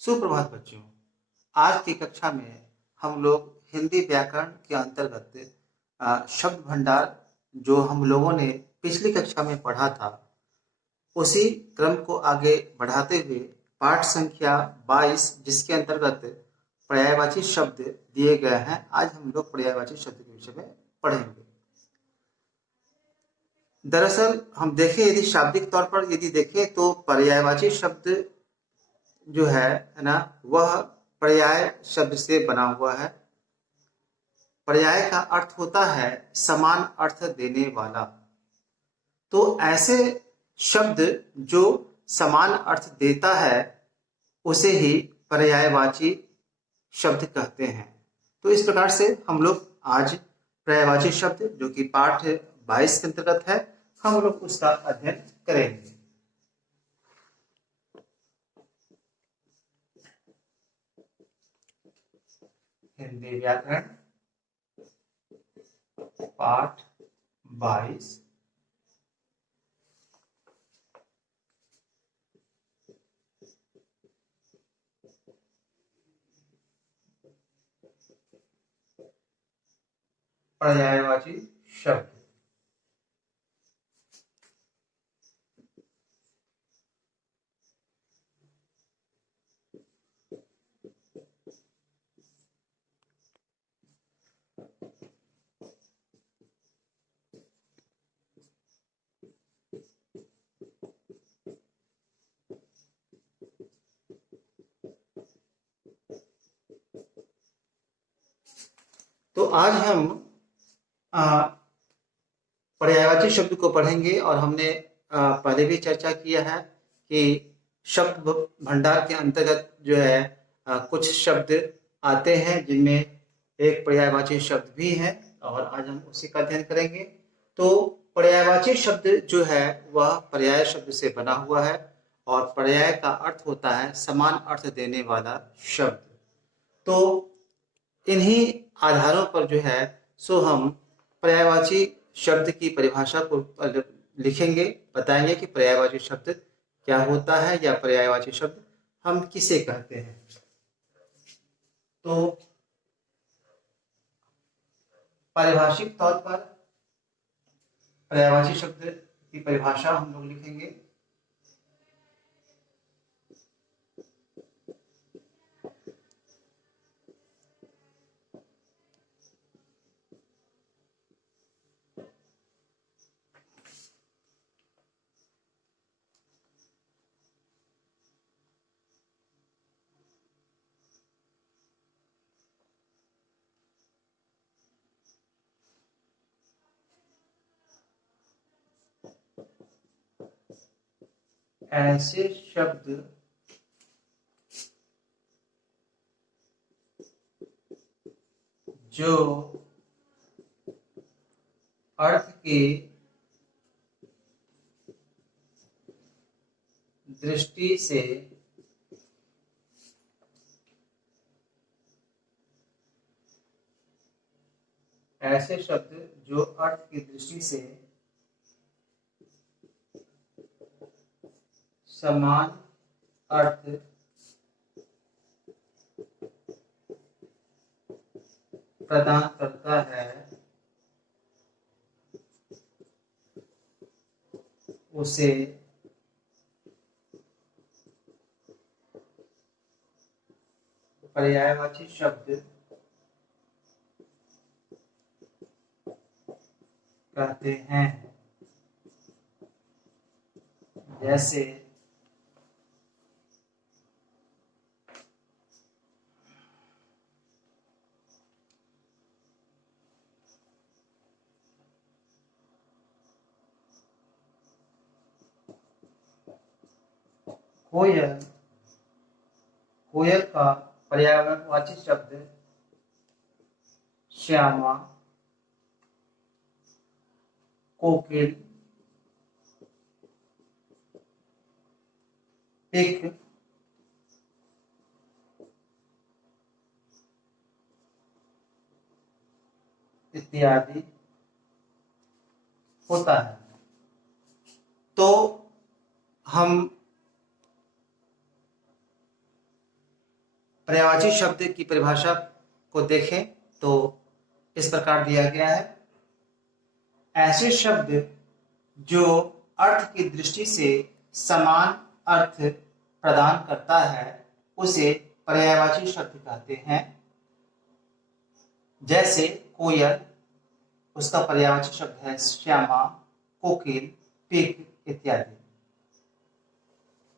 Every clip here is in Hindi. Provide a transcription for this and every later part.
सुप्रभात बच्चों। आज की कक्षा में हम लोग हिंदी व्याकरण के अंतर्गत शब्द भंडार जो हम लोगों ने पिछली कक्षा में पढ़ा था उसी क्रम को आगे बढ़ाते हुए पाठ संख्या 22 जिसके अंतर्गत पर्यायवाची शब्द दिए गए हैं, आज हम लोग पर्यायवाची शब्द के विषय में पढ़ेंगे। दरअसल हम देखें, यदि शाब्दिक तौर पर यदि देखें तो पर्यायवाची शब्द जो है ना, वह पर्याय शब्द से बना हुआ है। पर्याय का अर्थ होता है समान अर्थ देने वाला। तो ऐसे शब्द जो समान अर्थ देता है उसे ही पर्यायवाची शब्द कहते हैं। तो इस प्रकार से हम लोग आज पर्यायवाची शब्द जो कि पाठ 22 के अंतर्गत है, हम लोग उसका अध्ययन करेंगे। हिंदी व्याकरण पाठ 22। पर्यायवाची शब्द। तो आज हम पर्यायवाची शब्द को पढ़ेंगे और हमने पहले भी चर्चा किया है कि शब्द भंडार के अंतर्गत जो है कुछ शब्द आते हैं जिनमें एक पर्यायवाची शब्द भी है और आज हम उसी का अध्ययन करेंगे। तो पर्यायवाची शब्द जो है वह पर्याय शब्द से बना हुआ है और पर्याय का अर्थ होता है समान अर्थ देने वाला शब्द। तो इन्हीं आधारों पर जो है सो हम पर्यायवाची शब्द की परिभाषा को लिखेंगे, बताएंगे कि पर्यायवाची शब्द क्या होता है या पर्यायवाची शब्द हम किसे कहते हैं। तो पारिभाषिक तौर पर पर्यायवाची शब्द की परिभाषा हम लोग लिखेंगे। ऐसे शब्द जो अर्थ की दृष्टि से ऐसे शब्द जो अर्थ की दृष्टि से समान अर्थ प्रदान करता है उसे पर्यायवाची शब्द कहते हैं। जैसे कोयल, कोयल का पर्यायवाची शब्द श्यामा, कोकिल, पिक, इत्यादि होता है। तो हम पर्यायवाची शब्द की परिभाषा को देखें तो इस प्रकार दिया गया है। ऐसे शब्द जो अर्थ की दृष्टि से समान अर्थ प्रदान करता है उसे पर्यायवाची शब्द कहते हैं। जैसे कोयल, उसका पर्यायवाची शब्द है श्यामा, कोकिल, पिग इत्यादि।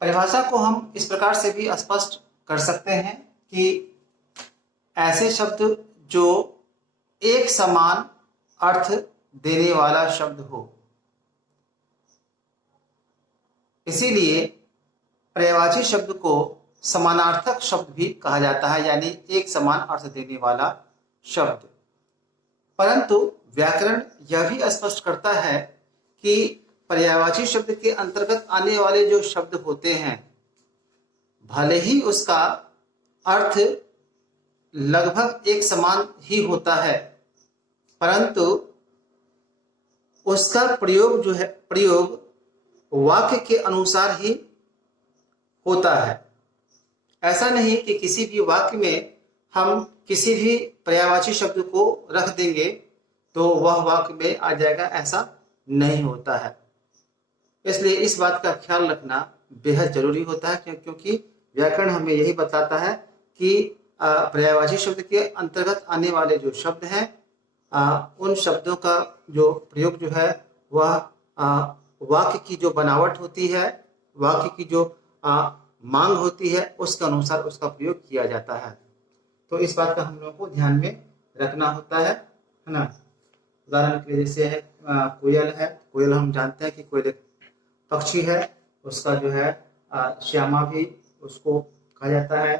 परिभाषा को हम इस प्रकार से भी स्पष्ट कर सकते हैं कि ऐसे शब्द जो एक समान अर्थ देने वाला शब्द हो। इसीलिए पर्यायवाची शब्द को समानार्थक शब्द भी कहा जाता है, यानी एक समान अर्थ देने वाला शब्द। परंतु व्याकरण यह भी स्पष्ट करता है कि पर्यायवाची शब्द के अंतर्गत आने वाले जो शब्द होते हैं, भले ही उसका अर्थ लगभग एक समान ही होता है, परंतु उसका प्रयोग वाक्य के अनुसार ही होता है। ऐसा नहीं कि किसी भी वाक्य में हम किसी भी पर्यायवाची शब्द को रख देंगे तो वह वाक्य में आ जाएगा, ऐसा नहीं होता है। इसलिए इस बात का ख्याल रखना बेहद जरूरी होता है, क्योंकि व्याकरण हमें यही बताता है कि पर्यायवाची शब्द के अंतर्गत आने वाले जो शब्द हैं, उन शब्दों का जो प्रयोग जो है वह वाक्य की जो बनावट होती है, वाक्य की जो मांग होती है, उसके अनुसार उसका प्रयोग किया जाता है। तो इस बात का हम लोगों को ध्यान में रखना होता है ना। उदाहरण के लिए जैसे है कोयल है, कोयल हम जानते हैं कि कोयल एक पक्षी है, उसका जो है श्यामा भी उसको कहा जाता है,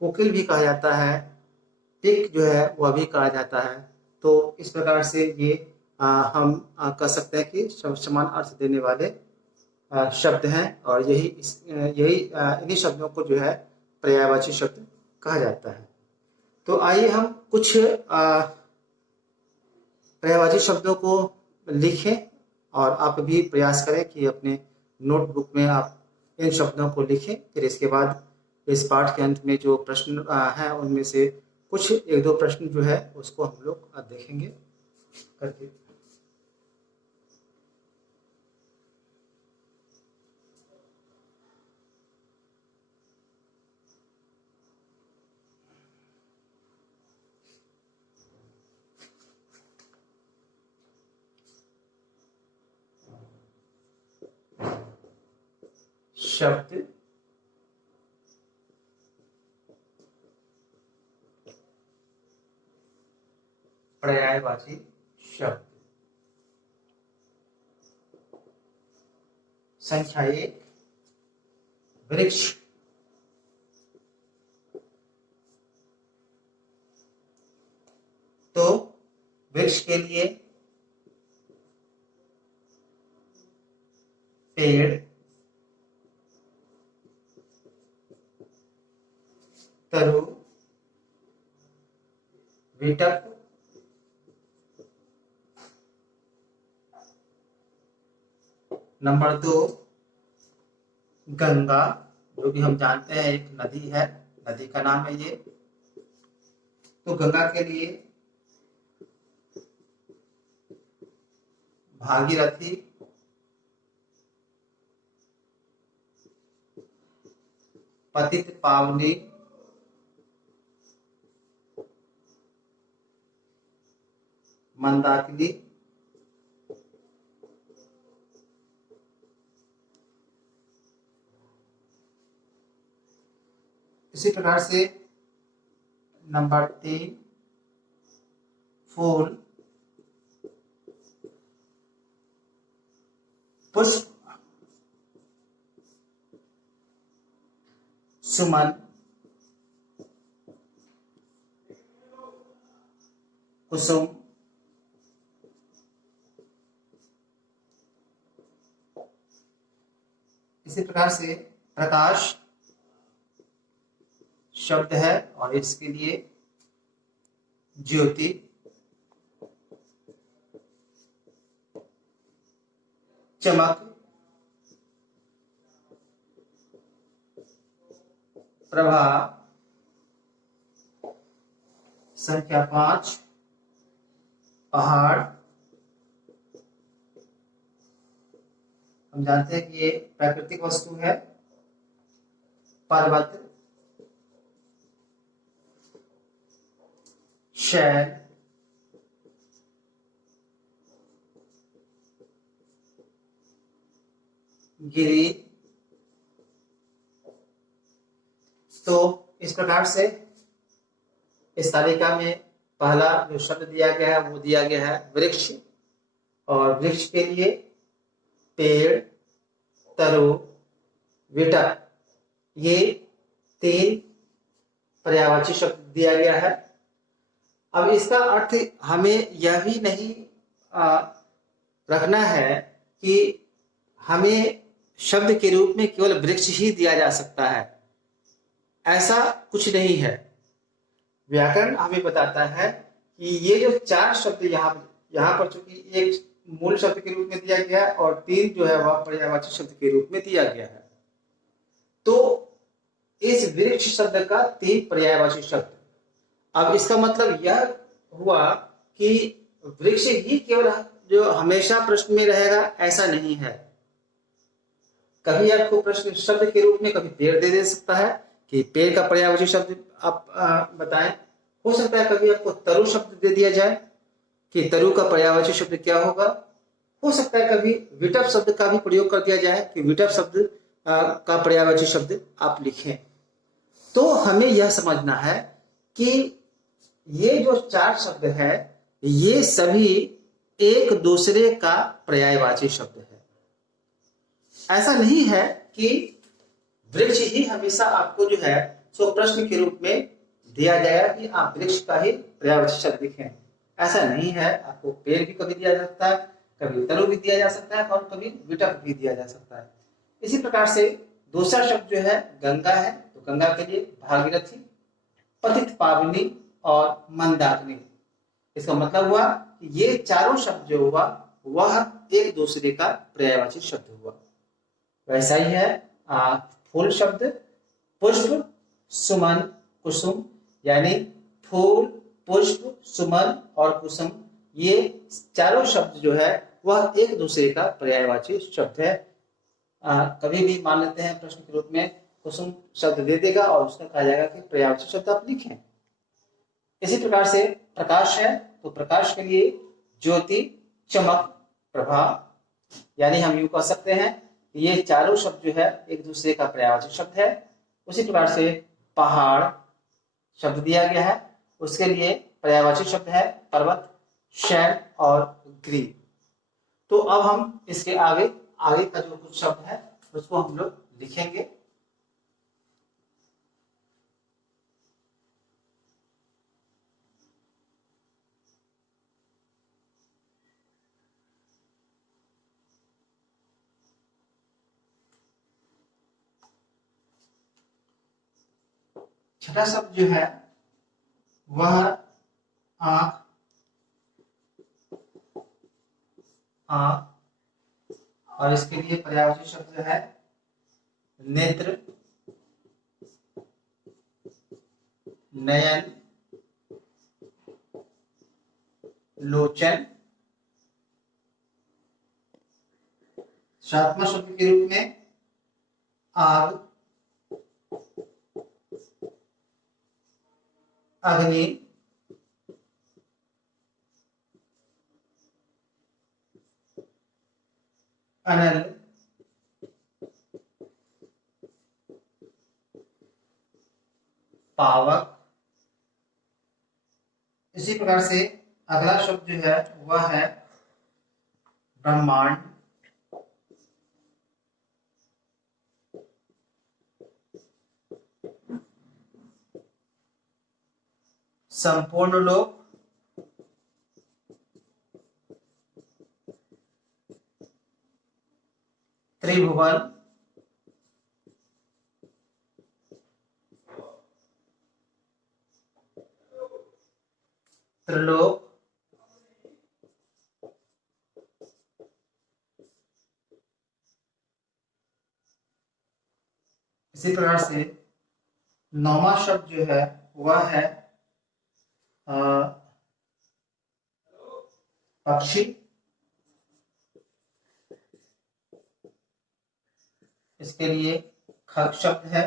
कोकिल भी कहा जाता है, टिक जो है वह भी कहा जाता है। तो इस प्रकार से ये हम कह सकते हैं कि समान अर्थ देने वाले शब्द हैं, और इन्हीं शब्दों को जो है पर्यायवाची शब्द कहा जाता है। तो आइए हम कुछ पर्यायवाची शब्दों को लिखें, और आप भी प्रयास करें कि अपने नोटबुक में आप इन शब्दों को लिखें। फिर इसके बाद इस पाठ के अंत में जो प्रश्न हैं उनमें से कुछ एक दो प्रश्न जो है उसको हम लोग देखेंगे करके। शब्द पर्यायवाची शब्द। संख्या 1 वृक्ष। तो वृक्ष के लिए पेड़, तरु, विटप, नंबर 2 गंगा, जो कि हम जानते हैं एक नदी है, नदी का नाम है ये। तो गंगा के लिए भागीरथी, पतित पावनी, मंदाकिनी, इसी प्रकार से नंबर 3 फूल, पुष्प, सुमन, कुसुम, इसी प्रकार से प्रकाश शब्द है, और इसके लिए ज्योति, चमक, प्रभा, संख्या 5 पहाड़। हम जानते हैं कि ये प्राकृतिक वस्तु है। पर्वत, शैल, गिरी। तो इस प्रकार से इस तालिका में पहला जो शब्द दिया गया है वो दिया गया है वृक्ष, और वृक्ष के लिए पेड़, तरु, विटप, ये 3 पर्यायवाची शब्द दिया गया है। अब इसका अर्थ हमें यह भी नहीं रखना है कि हमें शब्द के रूप में केवल वृक्ष ही दिया जा सकता है, ऐसा कुछ नहीं है। व्याकरण हमें बताता है कि ये जो 4 शब्द यहाँ पर चूंकि एक मूल शब्द के रूप में दिया गया है और 3 जो है वह पर्यायवाची शब्द के रूप में दिया गया है, तो इस वृक्ष शब्द का 3 पर्यायवाची शब्द। अब इसका मतलब यह हुआ कि वृक्ष ही केवल जो हमेशा प्रश्न में रहेगा ऐसा नहीं है। कभी आपको प्रश्न शब्द के रूप में कभी पेड़ दे सकता है कि पेड़ का पर्यायवाची शब्द आप बताएं। हो सकता है कभी आपको तरु शब्द दे दिया जाए कि तरु का पर्यायवाची शब्द क्या होगा। हो सकता है कभी विटप शब्द का भी प्रयोग कर दिया जाए कि विटप शब्द का पर्यायवाची शब्द आप लिखें। तो हमें यह समझना है कि ये जो 4 शब्द है ये सभी एक दूसरे का पर्यायवाची शब्द है। ऐसा नहीं है कि वृक्ष ही हमेशा आपको जो है सो प्रश्न के रूप में दिया जाएगा कि आप वृक्ष का ही पर्यायवाची शब्द लिखें, ऐसा नहीं है। आपको पेड़ भी कभी दिया जा सकता है, कभी तरु भी दिया जा सकता है और कभी विटप भी दिया जा सकता है। इसी प्रकार से दूसरा शब्द जो है गंगा है, तो गंगा के लिए भागीरथी, पतित पावनी और मंदाकिनी। इसका मतलब हुआ कि ये चारों शब्द जो हुआ वह एक दूसरे का पर्यायवाची शब्द हुआ। वैसा ही है फूल शब्द, पुष्प, सुमन, कुसुम, यानी फूल, पुष्प, सुमन और कुसुम, ये चारों शब्द जो है वह एक दूसरे का पर्यायवाची शब्द है। कभी भी मान लेते हैं प्रश्न के रूप में कुसुम शब्द दे देगा और उसका कहा जाएगा कि पर्यायवाची शब्द आप लिखें। इसी प्रकार से प्रकाश है, तो प्रकाश के लिए ज्योति, चमक, प्रभा, यानी हम यूं कह सकते हैं ये चारों शब्द जो है एक दूसरे का पर्यायवाची शब्द है। उसी प्रकार से पहाड़ शब्द दिया गया है, उसके लिए पर्यायवाची शब्द है पर्वत, शैल और गिरि। तो अब हम इसके आगे का जो कुछ शब्द है उसको हम लोग लिखेंगे। छठा शब्द जो है वह आंख, और इसके लिए पर्यायवाची शब्द है नेत्र, नयन, लोचन। सातवां शब्द के रूप में आग, अग्नि, अनल, पावक। इसी प्रकार से अगला शब्द जो है वह है ब्रह्मांड, संपूर्ण लोक, त्रिभुवन, त्रिलोक, इसी प्रकार से नौवां शब्द जो है वह है अ, पक्षी, इसके लिए खग शब्द है।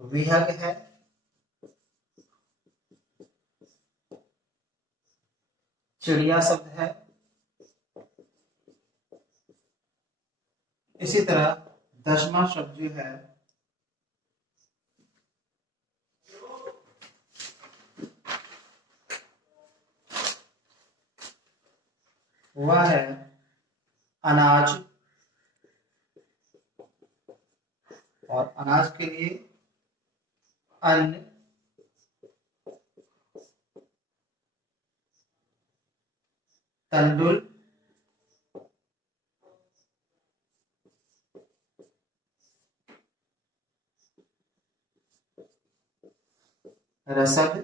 विहग है। चिड़िया शब्द है। इसी तरह 10वां शब्द जो है वह है अनाज। और अनाज के लिए अन्न, तंडुल, रसद।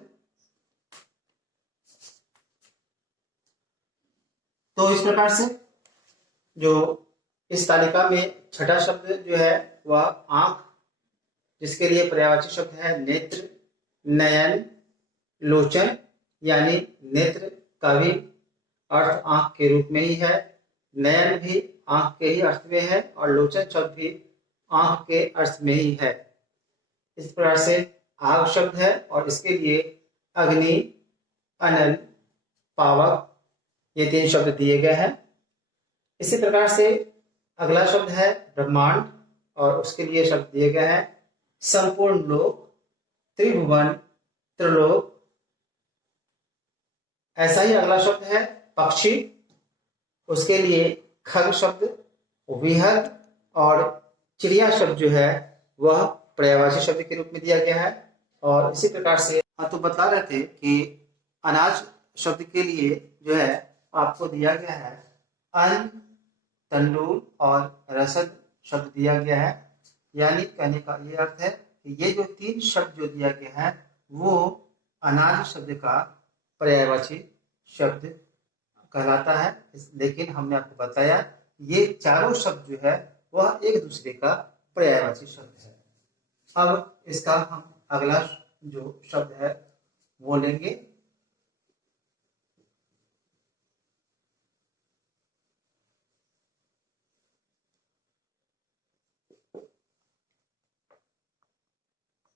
तो इस प्रकार से जो इस तालिका में छठा शब्द जो है वह आंख, जिसके लिए पर्यायवाची शब्द है नेत्र, नयन, लोचन। यानी नेत्र का भी अर्थ आंख के रूप में ही है, नयन भी आंख के ही अर्थ में है और लोचन शब्द भी आंख के अर्थ में ही है। इस प्रकार से आग शब्द है और इसके लिए अग्नि, अनल, पावक, ये 3 शब्द दिए गए हैं। इसी प्रकार से अगला शब्द है ब्रह्मांड और उसके लिए शब्द दिए गए हैं संपूर्ण लोक, त्रिभुवन, त्रिलोक। ऐसा ही अगला शब्द है पक्षी, उसके लिए खग शब्द, विहग और चिड़िया शब्द जो है वह पर्यायवाची शब्द के रूप में दिया गया है। और इसी प्रकार से तो बता रहे थे कि अनाज शब्द के लिए जो है आपको दिया गया है अन्न, तंडुल और रसद शब्द दिया गया है। यानी कहने का ये अर्थ है कि ये जो 3 शब्द जो दिया गया है वो अनाज शब्द का पर्यायवाची शब्द कहलाता है। लेकिन हमने आपको बताया ये चारों शब्द जो है वह एक दूसरे का पर्यायवाची शब्द है। अब इसका हम अगला जो शब्द है वो लेंगे।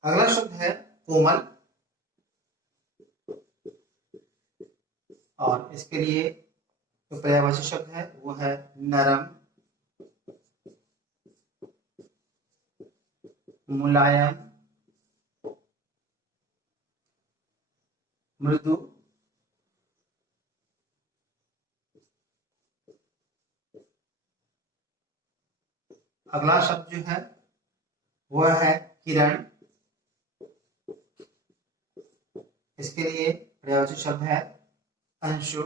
अगला शब्द है कोमल और इसके लिए जो पर्यायवाची शब्द है वो है नरम, मुलायम, मृदु। अगला शब्द जो है वह है किरण, इसके लिए पर्यायवाची शब्द है अंशु,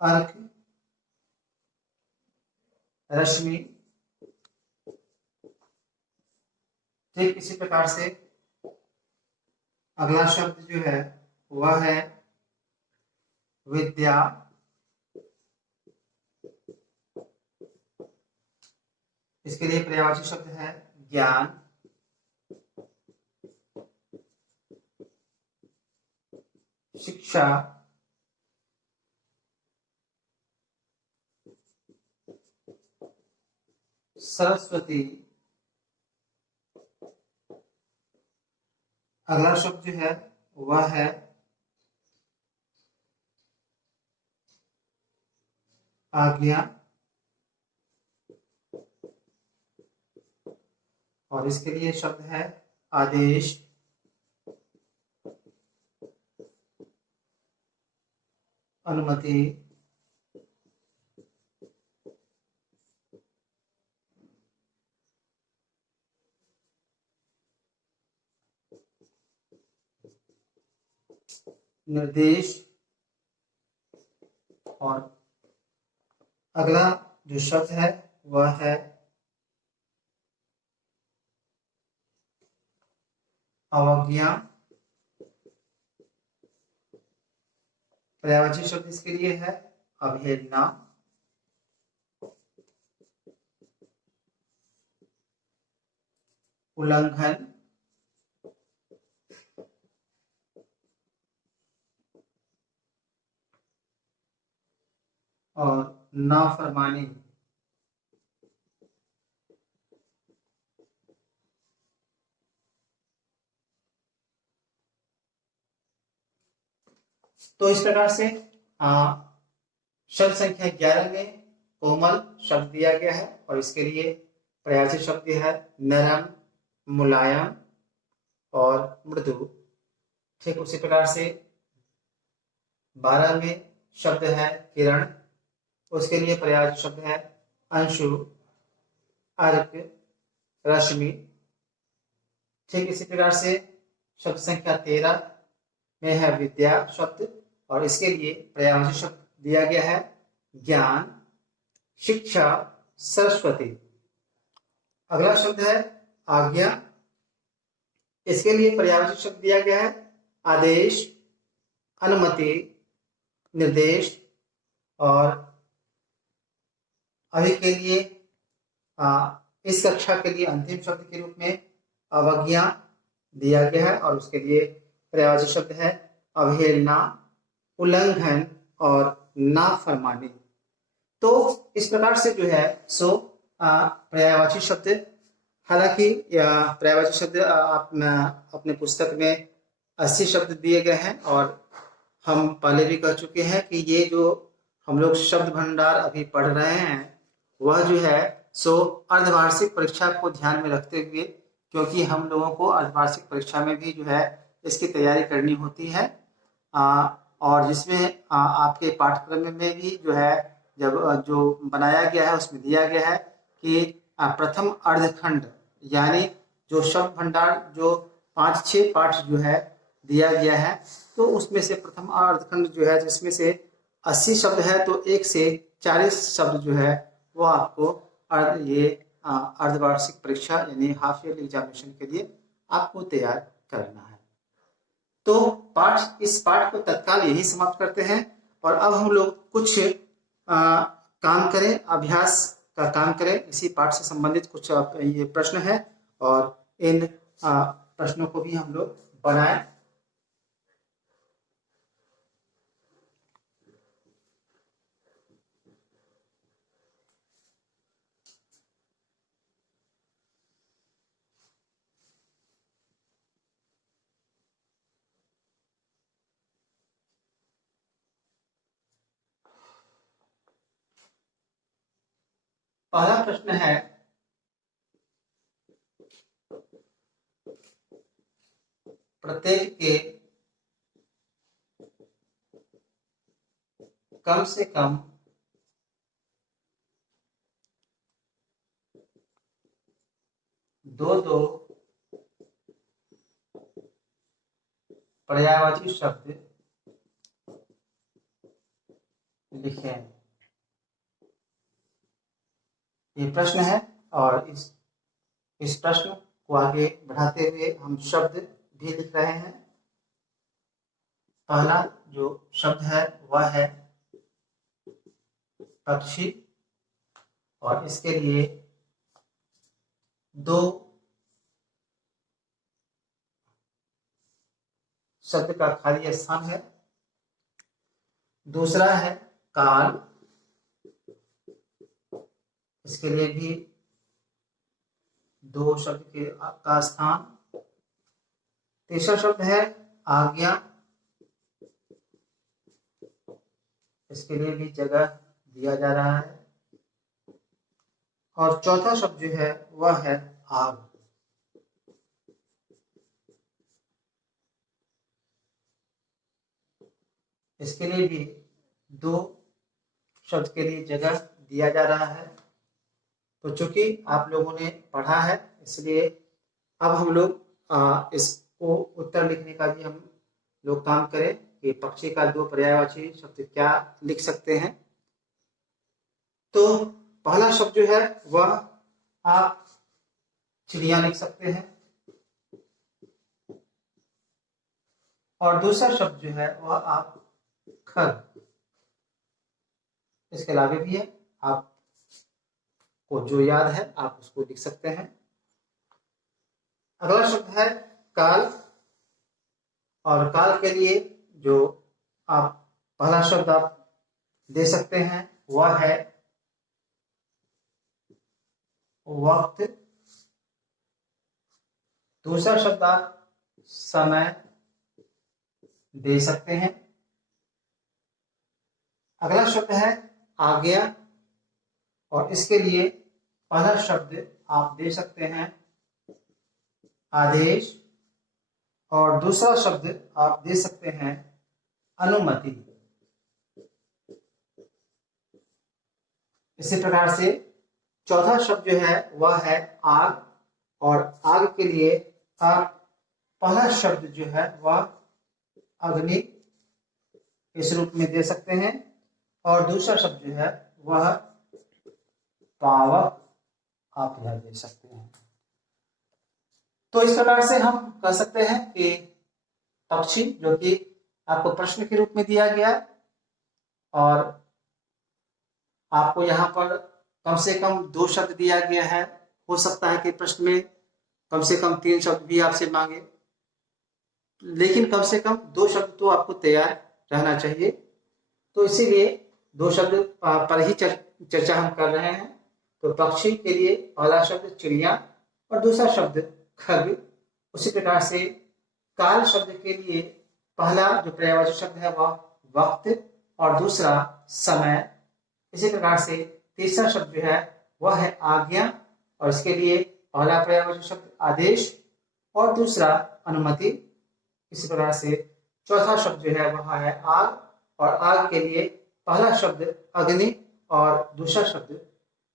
अर्क, रश्मि। ठीक इसी प्रकार से अगला शब्द जो है वह है विद्या, इसके लिए पर्यायवाची शब्द है ज्ञान, शिक्षा, सरस्वती। अगला शब्द जो है वह है आज्ञा और इसके लिए शब्द है आदेश, अनुमति, निर्देश। और अगला जो शब्द है वह है अवज्ञा। पर्यायवाची शब्द इसके लिए है अवहेलना, उल्लंघन और नाफरमानी। तो इस प्रकार से शब्द संख्या 11 में कोमल शब्द दिया गया है और इसके लिए पर्यायवाची शब्द है नरम, मुलायम और मृदु। ठीक उसी प्रकार से 12 में शब्द है किरण, उसके लिए पर्यायवाची शब्द है अंशु, अर्क, रश्मि। ठीक इसी प्रकार से शब्द संख्या 13 में है विद्या शब्द और इसके लिए पर्यायवाची शब्द दिया गया है ज्ञान, शिक्षा, सरस्वती। अगला शब्द है आज्ञा, इसके लिए पर्यायवाची शब्द दिया गया है आदेश, अनुमति, निर्देश और अभी के लिए इस कक्षा के लिए अंतिम शब्द के रूप में अवज्ञा दिया गया है और उसके लिए पर्यायवाची शब्द है अवहेलना, उल्लंघन और नाफरमानी। तो इस प्रकार से जो है सो पर्यायवाची शब्द, हालांकि पर्यायवाची शब्द आप अपने पुस्तक में 80 शब्द दिए गए हैं और हम पहले भी कह चुके हैं कि ये जो हम लोग शब्द भंडार अभी पढ़ रहे हैं वह जो है सो अर्धवार्षिक परीक्षा को ध्यान में रखते हुए, क्योंकि हम लोगों को अर्धवार्षिक परीक्षा में भी जो है इसकी तैयारी करनी होती है और जिसमें आपके पाठ्यक्रम में भी जो है जब जो बनाया गया है उसमें दिया गया है कि प्रथम अर्धखंड यानी जो शब्द भंडार जो 5-6 पाठ जो है दिया गया है, तो उसमें से प्रथम अर्धखंड जो है जिसमें से 80 शब्द है तो 1 से 40 शब्द जो है वो आपको अर्धवार्षिक परीक्षा यानी हाफ ईयरली एग्जामिनेशन के लिए आपको तैयार करना है। तो इस पाठ को तत्काल यही समाप्त करते हैं और अब हम लोग कुछ काम करें, अभ्यास का काम करें। इसी पाठ से संबंधित कुछ ये प्रश्न है और इन प्रश्नों को भी हम लोग बनाएं। पहला प्रश्न है प्रत्येक के कम से कम दो पर्यायवाची शब्द लिखें। ये प्रश्न है और इस प्रश्न को आगे बढ़ाते हुए हम शब्द भी लिख रहे हैं। पहला जो शब्द है वह है पक्षी और इसके लिए 2 शब्द का खाली स्थान है। दूसरा है काल, इसके लिए भी 2 शब्द का स्थान। तीसरा शब्द है आज्ञा, इसके लिए भी जगह दिया जा रहा है। और चौथा शब्द जो है वह है आग, इसके लिए भी 2 शब्द के लिए जगह दिया जा रहा है। तो चूंकि आप लोगों ने पढ़ा है इसलिए अब हम लोग इसको उत्तर लिखने का भी हम लोग काम करें कि पक्षी का 2 पर्यायवाची शब्द क्या लिख सकते हैं। तो पहला शब्द जो है वह आप चिड़िया लिख सकते हैं और दूसरा शब्द जो है वह आप खर, इसके अलावा भी है, आपको जो याद है आप उसको लिख सकते हैं। अगला शब्द है काल, और काल के लिए जो आप पहला शब्द आप दे सकते हैं वह है वक्त। दूसरा शब्द आप समय दे सकते हैं। अगला शब्द है आज्ञा, और इसके लिए पहला शब्द आप दे सकते हैं आदेश, और दूसरा शब्द आप दे सकते हैं अनुमति। इसी प्रकार से चौथा शब्द जो है वह है आग, और आग के लिए आप पहला शब्द जो है वह अग्नि इस रूप में दे सकते हैं, और दूसरा शब्द जो है वह पावक आप यह दे सकते हैं। तो इस प्रकार से हम कह सकते हैं कि पक्षी, जो कि आपको प्रश्न के रूप में दिया गया, और आपको यहाँ पर कम से कम 2 शब्द दिया गया है। हो सकता है कि प्रश्न में कम से कम 3 शब्द भी आपसे मांगे, लेकिन कम से कम 2 शब्द तो आपको तैयार रहना चाहिए। तो इसीलिए 2 शब्द पर ही चर्चा हम कर रहे हैं। तो पक्षी के लिए पहला शब्द चिड़िया और दूसरा शब्द खग। उसी प्रकार से काल शब्द के लिए पहला जो पर्यायवाची शब्द है वह वक्त, और दूसरा समय। इसी प्रकार से तीसरा शब्द जो है वह है आज्ञा, और इसके लिए पहला पर्यायवाची शब्द आदेश और दूसरा अनुमति। इसी प्रकार से चौथा शब्द जो है वह है आग, और आग के लिए पहला शब्द अग्नि और दूसरा शब्द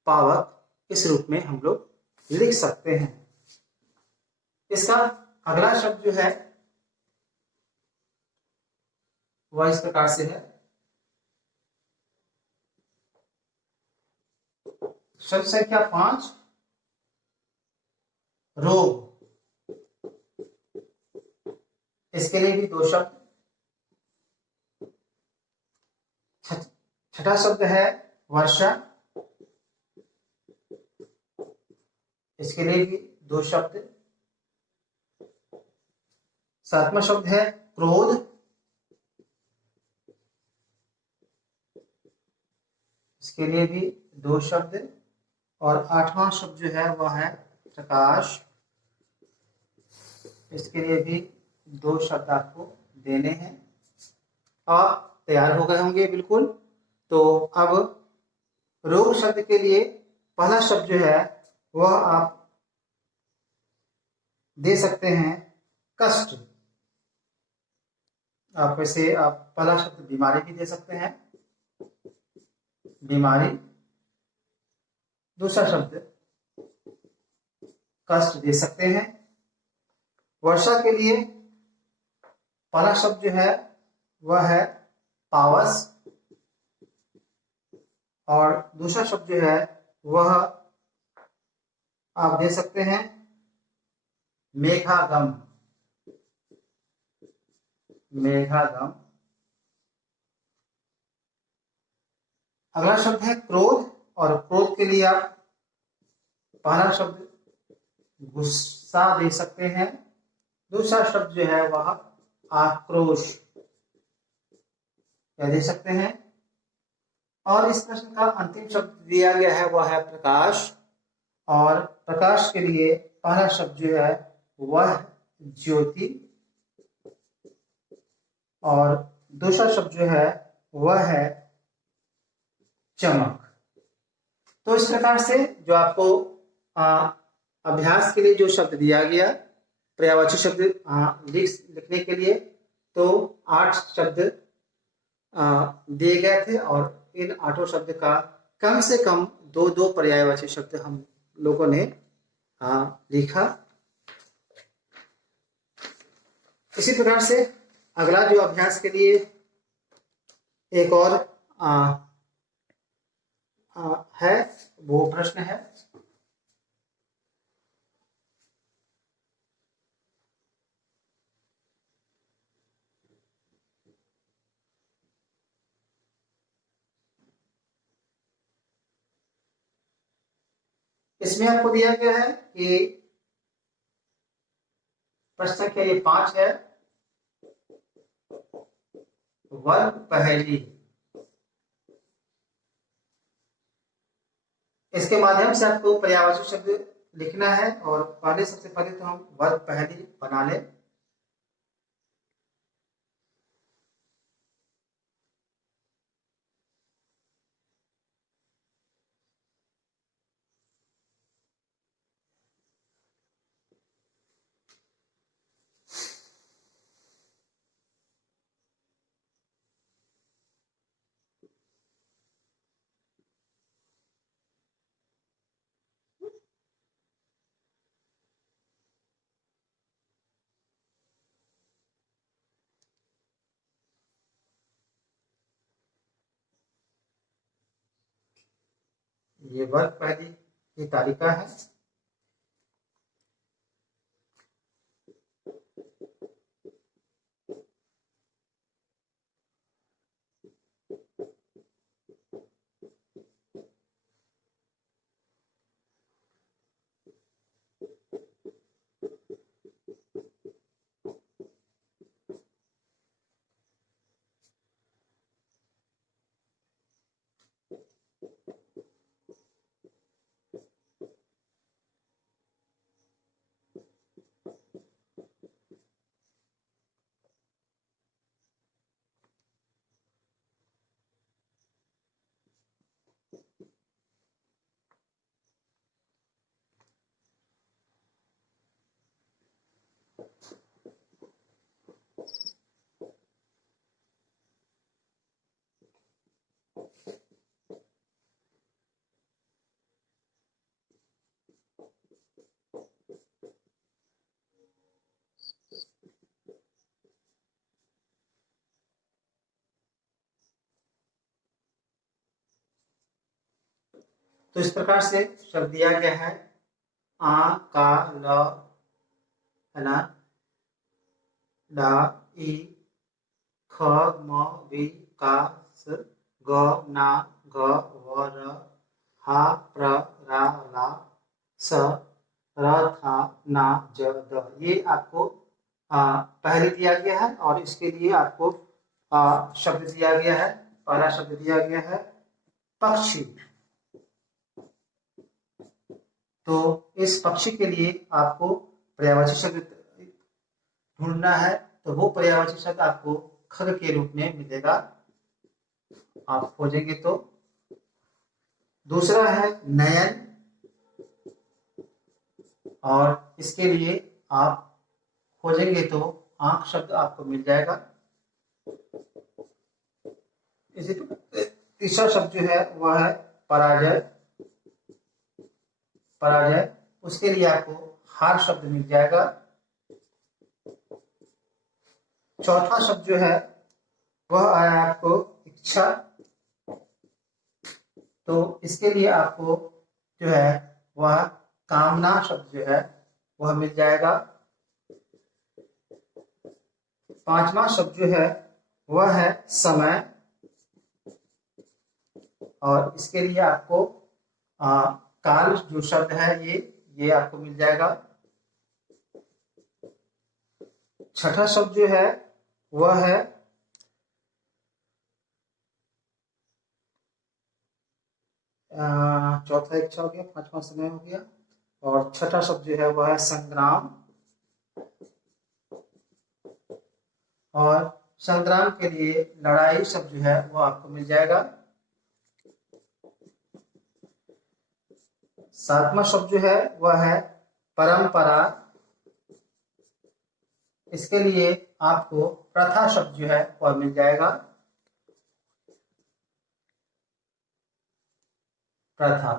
पावक। इस रूप में हम लोग लिख सकते हैं। इसका अगला शब्द जो है वह इस प्रकार से है। शब्द संख्या 5 रोग। इसके लिए भी 2 शब्द। छठा शब्द है वर्षा, इसके लिए भी 2 शब्द। सातवां शब्द है क्रोध, इसके लिए भी 2 शब्द। और 8वां शब्द जो है वह है प्रकाश, इसके लिए भी 2 शब्द आपको देने हैं। आप तैयार हो गए होंगे बिल्कुल। तो अब रोग शब्द के लिए पहला शब्द जो है वह आप दे सकते हैं कष्ट। आप वैसे आप पहला शब्द बीमारी भी दे सकते हैं, बीमारी। दूसरा शब्द कष्ट दे सकते हैं। वर्षा के लिए पहला शब्द जो है वह है पावस, और दूसरा शब्द जो है वह आप दे सकते हैं मेघागम, मेघागम। अगला शब्द है क्रोध, और क्रोध के लिए आप पहला शब्द गुस्सा दे सकते हैं। दूसरा शब्द जो है वह आक्रोश या दे सकते हैं। और इस प्रश्न का अंतिम शब्द दिया गया है वह है प्रकाश, और प्रकाश के लिए पहला शब्द जो है वह ज्योति, और दूसरा शब्द जो है वह है चमक। तो इस प्रकार से जो आपको अभ्यास के लिए जो शब्द दिया गया पर्यायवाची शब्द लिखने के लिए, तो 8 शब्द दिए गए थे, और इन 8 शब्द का कम से कम 2-2 पर्यायवाची शब्द हम लोगों ने लिखा। इसी प्रकार से अगला जो अभ्यास के लिए एक और है वो प्रश्न है। इसमें आपको दिया गया है कि प्रश्न संख्या ये 5 है। वर्ग पहेली, इसके माध्यम से आपको पर्यायवाची शब्द लिखना है और पहले सबसे पहले तो हम वर्ग पहेली बना लें। ये वर्ग पहेली की तालिका है। तो इस प्रकार से शब्द दिया गया है। आ का ल है ना, डा ई ख म वी का स ग ना ग व र हा प्र रा ला स र था ना ज द। ये आपको पहले दिया गया है और इसके लिए आपको शब्द दिया गया है। पहला शब्द दिया गया है पक्षी। तो इस पक्षी के लिए आपको पर्यायवाची शब्द ढूंढना है। तो वो पर्यायवाची शब्द आपको खग के रूप में मिलेगा, आप खोजेंगे तो। दूसरा है नयन, और इसके लिए आप खोजेंगे तो आंख शब्द आपको मिल जाएगा। इसी तीसरा शब्द जो है वह है पराजय। पराजय, उसके लिए आपको हार शब्द मिल जाएगा। चौथा शब्द जो है वह आया आपको इच्छा। तो इसके लिए आपको जो है वह कामना शब्द जो है वह मिल जाएगा। पांचवा शब्द जो है वह है समय, और इसके लिए आपको काल जो शब्द है ये आपको मिल जाएगा। छठा शब्द जो है वह है चौथा इच्छा हो गया, पांचवा समय हो गया, और छठा शब्द जो है वह है संग्राम। और संग्राम के लिए लड़ाई शब्द जो है वो आपको मिल जाएगा। सातवां शब्द जो है वह है परंपरा। इसके लिए आपको प्रथा शब्द जो है वह मिल जाएगा। प्रथा।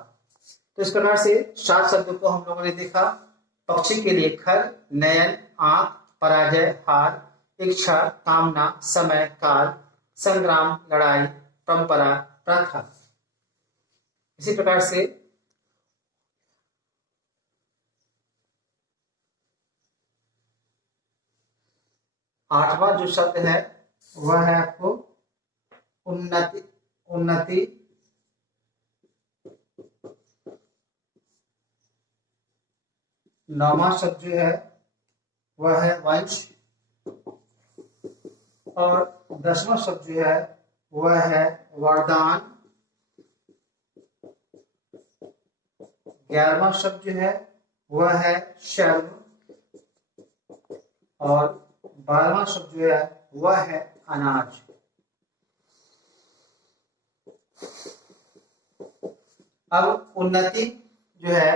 तो इस प्रकार से 7 शब्दों को हम लोगों ने देखा। पक्षी के लिए खग, नयन, आंख, पराजय, हार, इच्छा, कामना, समय, काल, संग्राम, लड़ाई, परंपरा, प्रथा। इसी प्रकार से आठवां जो शब्द है वह है आपको उन्नति। उन्नति, नौवां शब्द जो है वह है वंश, और 10वां शब्द जो है वह है वरदान। 11वां शब्द जो है वह है शर्म, और 12वां शब्द जो है वह है अनाज। अब उन्नति जो है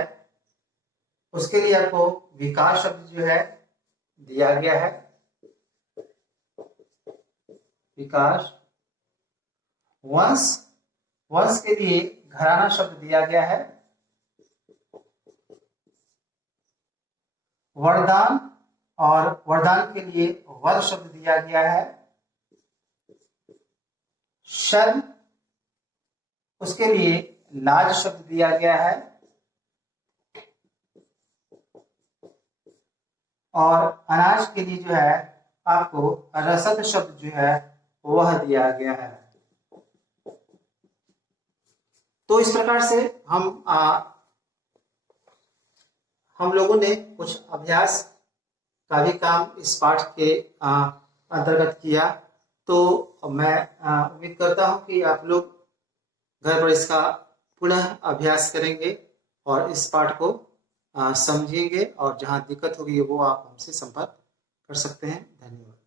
उसके लिए आपको विकास शब्द जो है दिया गया है, विकास। वंश, वंश के लिए घराना शब्द दिया गया है। वरदान, और वरदान के लिए वर शब्द दिया गया है। शर्म, उसके लिए लाज शब्द दिया गया है। और अनाज के लिए जो है आपको रसद शब्द जो है वह दिया गया है। तो इस प्रकार से हम लोगों ने कुछ अभ्यास का भी काम इस पाठ के अंतर्गत किया। तो मैं उम्मीद करता हूं कि आप लोग घर पर इसका पुनः अभ्यास करेंगे और इस पाठ को समझेंगे, और जहां दिक्कत होगी वो आप हमसे संपर्क कर सकते हैं। धन्यवाद।